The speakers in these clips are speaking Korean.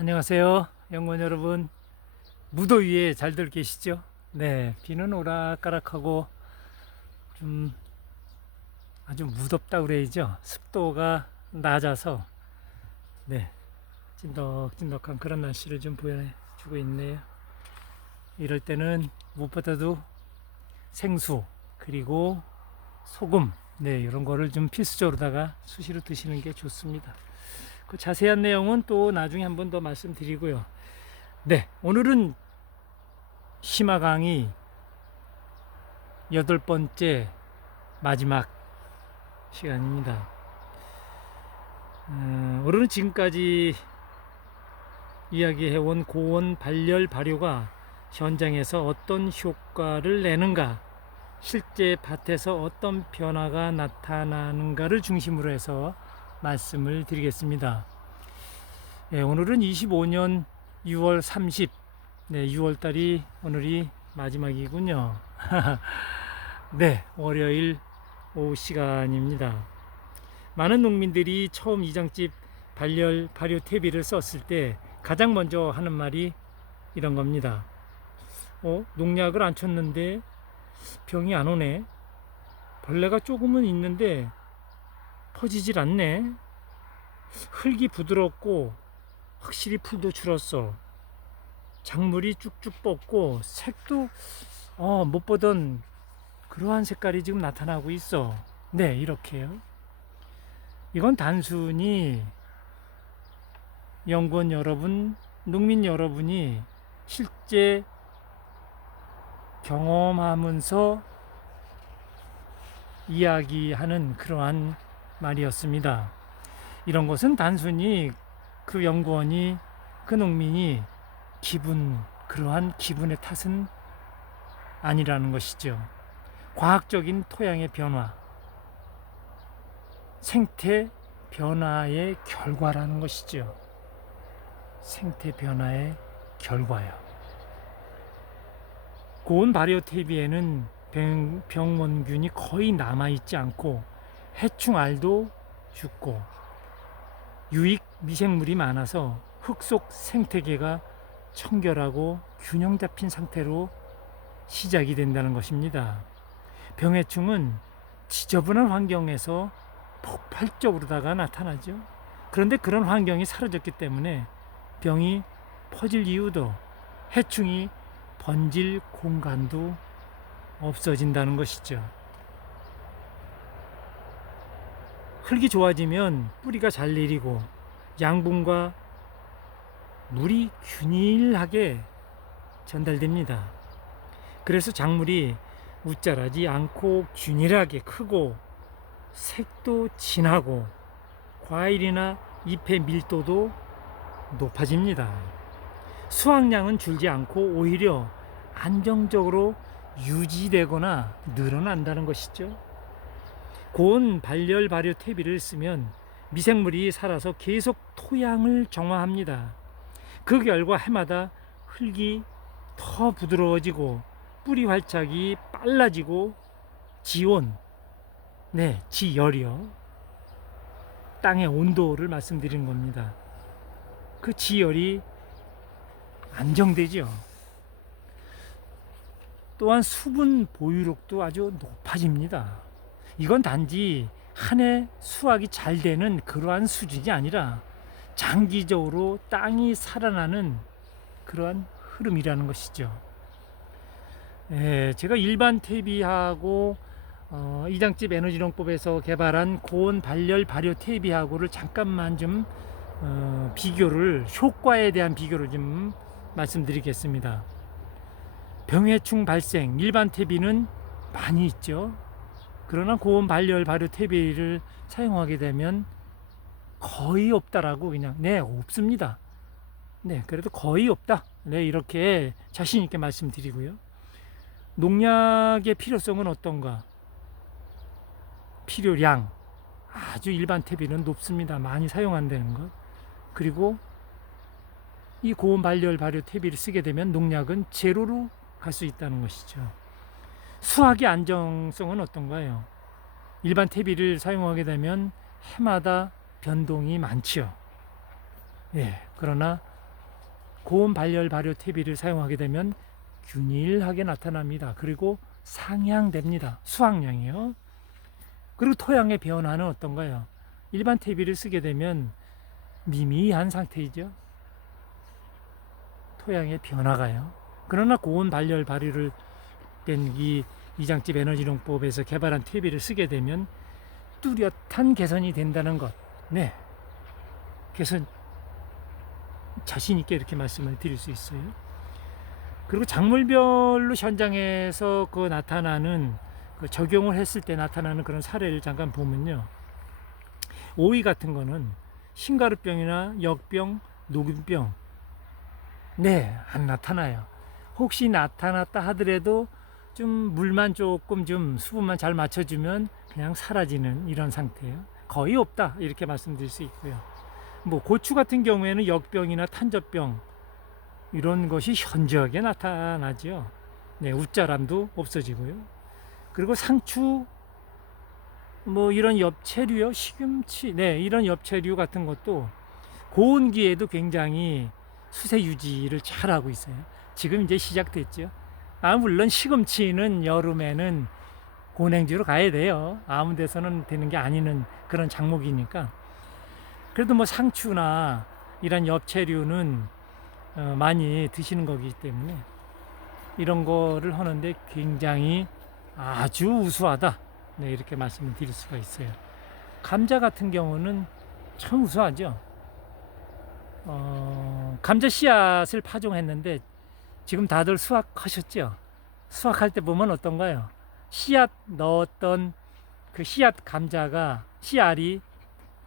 안녕하세요, 연구원 여러분. 무더위에 잘들 계시죠? 네, 비는 오락가락하고 좀 아주 무덥다 그래야죠. 습도가 낮아서 네, 찐덕찐덕한 그런 날씨를 좀 보여주고 있네요. 이럴 때는 무엇보다도 생수 그리고 소금, 네, 이런 거를 좀 필수적으로다가 수시로 드시는 게 좋습니다. 그 자세한 내용은 또 나중에 한 번 더 말씀드리고요. 네, 오늘은 심화 강의 8번째 마지막 시간입니다. 오늘은 지금까지 이야기해온 고온 발열 발효가 현장에서 어떤 효과를 내는가, 실제 밭에서 어떤 변화가 나타나는가를 중심으로 해서 말씀을 드리겠습니다. 네, 오늘은 25년 6월 30, 네, 6월달이 오늘이 마지막이군요. 네, 월요일 오후 시간입니다. 많은 농민들이 처음 이장집 발효 퇴비를 썼을 때 가장 먼저 하는 말이 이런 겁니다. 농약을 안 쳤는데 병이 안 오네. 벌레가 조금은 있는데 퍼지질 않네. 흙이 부드럽고 확실히 풀도 줄었어. 작물이 쭉쭉 뻗고 색도 못 보던 그러한 색깔이 지금 나타나고 있어. 네, 이렇게요. 이건 단순히 연구원 여러분, 농민 여러분이 실제 경험하면서 이야기하는 그러한 말이었습니다. 이런 것은 단순히 그 연구원이, 그 농민이 그러한 기분의 탓은 아니라는 것이죠. 과학적인 토양의 변화, 생태 변화의 결과라는 것이죠. 생태 변화의 결과요. 고온 발효 퇴비에는 병원균이 거의 남아있지 않고 해충알도 죽고 유익 미생물이 많아서 흙 속 생태계가 청결하고 균형 잡힌 상태로 시작이 된다는 것입니다. 병해충은 지저분한 환경에서 폭발적으로다가 나타나죠. 그런데 그런 환경이 사라졌기 때문에 병이 퍼질 이유도, 해충이 번질 공간도 없어진다는 것이죠. 흙이 좋아지면 뿌리가 잘 내리고 양분과 물이 균일하게 전달됩니다. 그래서 작물이 웃자라지 않고 균일하게 크고 색도 진하고 과일이나 잎의 밀도도 높아집니다. 수확량은 줄지 않고 오히려 안정적으로 유지되거나 늘어난다는 것이죠. 고온 발열 발효 퇴비를 쓰면 미생물이 살아서 계속 토양을 정화합니다. 그 결과 해마다 흙이 더 부드러워지고 뿌리 활착이 빨라지고 지온, 네, 지열이요. 땅의 온도를 말씀드리는 겁니다. 그 지열이 안정되죠. 또한 수분 보유력도 아주 높아집니다. 이건 단지 한 해 수확이 잘 되는 그러한 수준이 아니라 장기적으로 땅이 살아나는 그러한 흐름이라는 것이죠. 제가 일반 퇴비하고 이장집 에너지농법에서 개발한 고온 발열 발효 퇴비하고를 잠깐만 좀 효과에 대한 비교를 좀 말씀드리겠습니다. 병해충 발생, 일반 퇴비는 많이 있죠. 그러나 고온 발열 발효 퇴비를 사용하게 되면 거의 없다라고 그냥, 네, 없습니다. 네, 그래도 거의 없다. 네, 이렇게 자신 있게 말씀드리고요. 농약의 필요성은 어떤가? 필요량, 아주 일반 퇴비는 높습니다. 많이 사용한다는 것. 그리고 이 고온 발열 발효 퇴비를 쓰게 되면 농약은 제로로 갈 수 있다는 것이죠. 수확의 안정성은 어떤가요? 일반 퇴비를 사용하게 되면 해마다 변동이 많지요. 예, 그러나 고온 발열 발효 퇴비를 사용하게 되면 균일하게 나타납니다. 그리고 상향됩니다. 수확량이요. 그리고 토양의 변화는 어떤가요? 일반 퇴비를 쓰게 되면 미미한 상태이죠. 토양의 변화가요. 그러나 고온 발열 발효를 된 이 이장집 에너지농법에서 개발한 퇴비를 쓰게 되면 뚜렷한 개선이 된다는 것. 네. 개선 자신 있게 이렇게 말씀을 드릴 수 있어요. 그리고 작물별로 현장에서 그 나타나는 그 적용을 했을 때 나타나는 그런 사례를 잠깐 보면요. 오이 같은 거는 흰가루병이나 역병, 녹균병 안 나타나요. 혹시 나타났다 하더라도 좀 물만 조금 좀 수분만 잘 맞춰주면 그냥 사라지는 이런 상태예요. 거의 없다 이렇게 말씀드릴 수 있고요. 뭐 고추 같은 경우에는 역병이나 탄저병 이런 것이 현저하게 나타나죠. 네, 웃자람도 없어지고요. 그리고 상추 뭐 이런 엽채류요, 시금치, 이런 엽채류 같은 것도 고온기에도 굉장히 수세 유지를 잘 하고 있어요. 지금 이제 시작됐죠. 물론 시금치는 여름에는 고냉지로 가야 돼요. 아무 데서는 되는 게 아니는 그런 작목이니까. 그래도 뭐 상추나 이런 엽채류는 많이 드시는 거기 때문에 이런 거를 하는데 굉장히 아주 우수하다. 네, 이렇게 말씀을 드릴 수가 있어요. 감자 같은 경우는 참 우수하죠. 감자 씨앗을 파종했는데 지금 다들 수확하셨죠? 수확할 때 보면 어떤가요? 씨앗 넣었던 그 씨앗 감자가 씨알이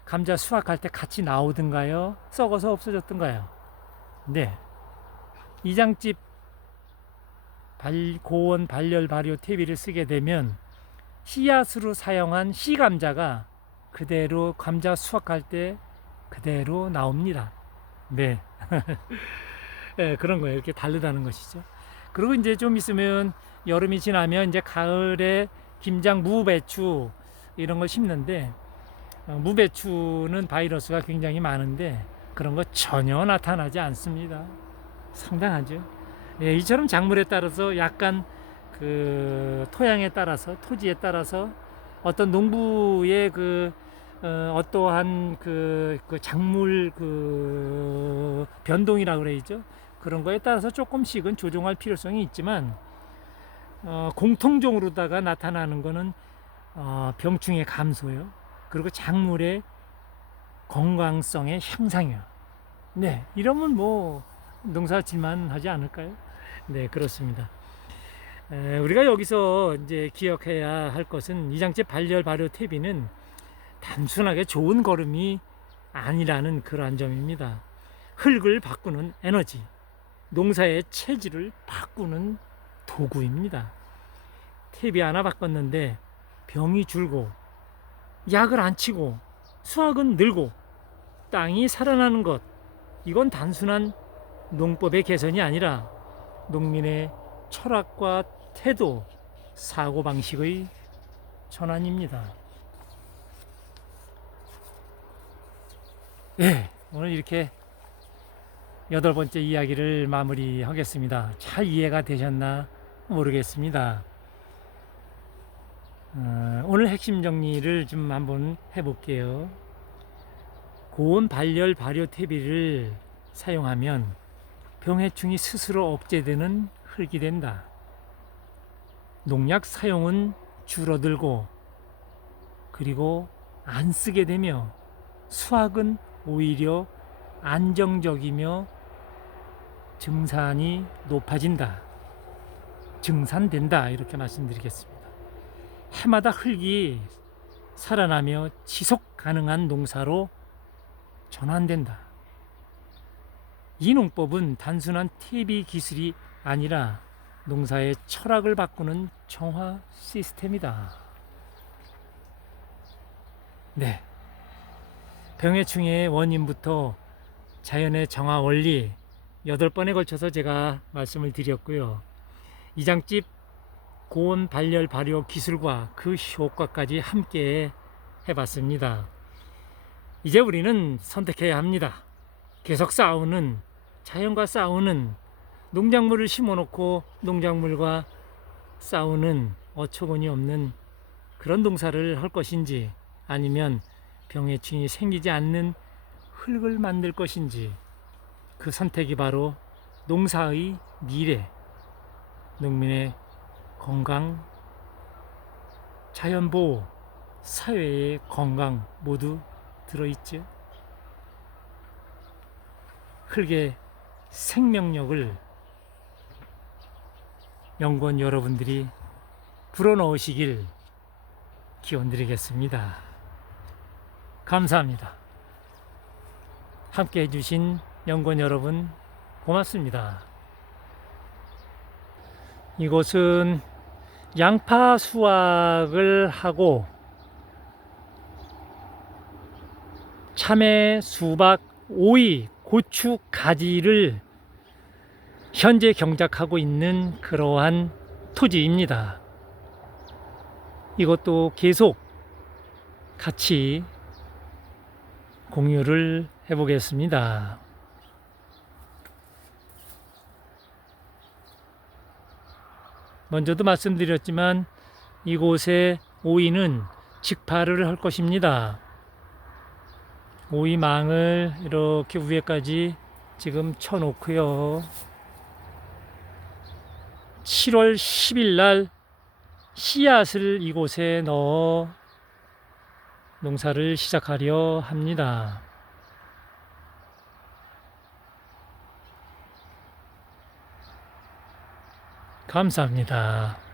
감자 수확할 때 같이 나오던가요? 썩어서 없어졌던가요? 네. 이장집 고온 발열 발효 퇴비를 쓰게 되면 씨앗으로 사용한 씨 감자가 그대로 감자 수확할 때 그대로 나옵니다. 네. 네, 그런 거예요. 이렇게 다르다는 것이죠. 그리고 이제 좀 있으면 여름이 지나면 이제 가을에 김장, 무배추 이런 걸 심는데 무배추는 바이러스가 굉장히 많은데 그런 거 전혀 나타나지 않습니다. 상당하죠. 예, 이처럼 작물에 따라서 약간 그 토양에 따라서 토지에 따라서 어떤 농부의 어떠한 그 작물 그 변동이라고 그래야죠. 그런 거에 따라서 조금씩은 조정할 필요성이 있지만 공통적으로다가 나타나는 거는 병충해 감소요. 그리고 작물의 건강성의 향상이요. 네, 이러면 뭐 농사질만 하지 않을까요? 네, 그렇습니다. 우리가 여기서 이제 기억해야 할 것은 이장집 발열 발효 퇴비는 단순하게 좋은 거름이 아니라는 그러한 점입니다. 흙을 바꾸는 에너지, 농사의 체질을 바꾸는 도구입니다. 퇴비 하나 바꿨는데 병이 줄고 약을 안 치고 수확은 늘고 땅이 살아나는 것, 이건 단순한 농법의 개선이 아니라 농민의 철학과 태도, 사고방식의 전환입니다. 네, 오늘 이렇게 8번째 이야기를 마무리하겠습니다. 잘 이해가 되셨나 모르겠습니다. 오늘 핵심 정리를 좀 한번 해볼게요. 고온 발열 발효 퇴비를 사용하면 병해충이 스스로 억제되는 흙이 된다. 농약 사용은 줄어들고 그리고 안 쓰게 되며 수확은 오히려 안정적이며 증산이 높아진다. 증산된다. 이렇게 말씀드리겠습니다. 해마다 흙이 살아나며 지속 가능한 농사로 전환된다. 이 농법은 단순한 퇴비 기술이 아니라 농사의 철학을 바꾸는 정화 시스템이다. 네. 병해충의 원인부터 자연의 정화 원리 8번에 걸쳐서 제가 말씀을 드렸고요. 이장집 고온 발열 발효 기술과 그 효과까지 함께 해봤습니다. 이제 우리는 선택해야 합니다. 계속 싸우는 자연과 싸우는, 농작물을 심어놓고 농작물과 싸우는 어처구니 없는 그런 농사를 할 것인지, 아니면 병해충이 생기지 않는 흙을 만들 것인지, 그 선택이 바로 농사의 미래, 농민의 건강, 자연보호, 사회의 건강 모두 들어있죠. 흙의 생명력을 연구원 여러분들이 불어넣으시길 기원드리겠습니다. 감사합니다. 함께 해주신 연구원 여러분 고맙습니다. 이곳은 양파 수확을 하고 참외, 수박, 오이, 고추, 가지를 현재 경작하고 있는 그러한 토지입니다. 이것도 계속 같이 공유를 해보겠습니다. 먼저도 말씀드렸지만 이곳에 오이는 직파를 할 것입니다. 오이망을 이렇게 위에까지 지금 쳐놓고요. 7월 10일 날 씨앗을 이곳에 넣어 농사를 시작하려 합니다. 감사합니다.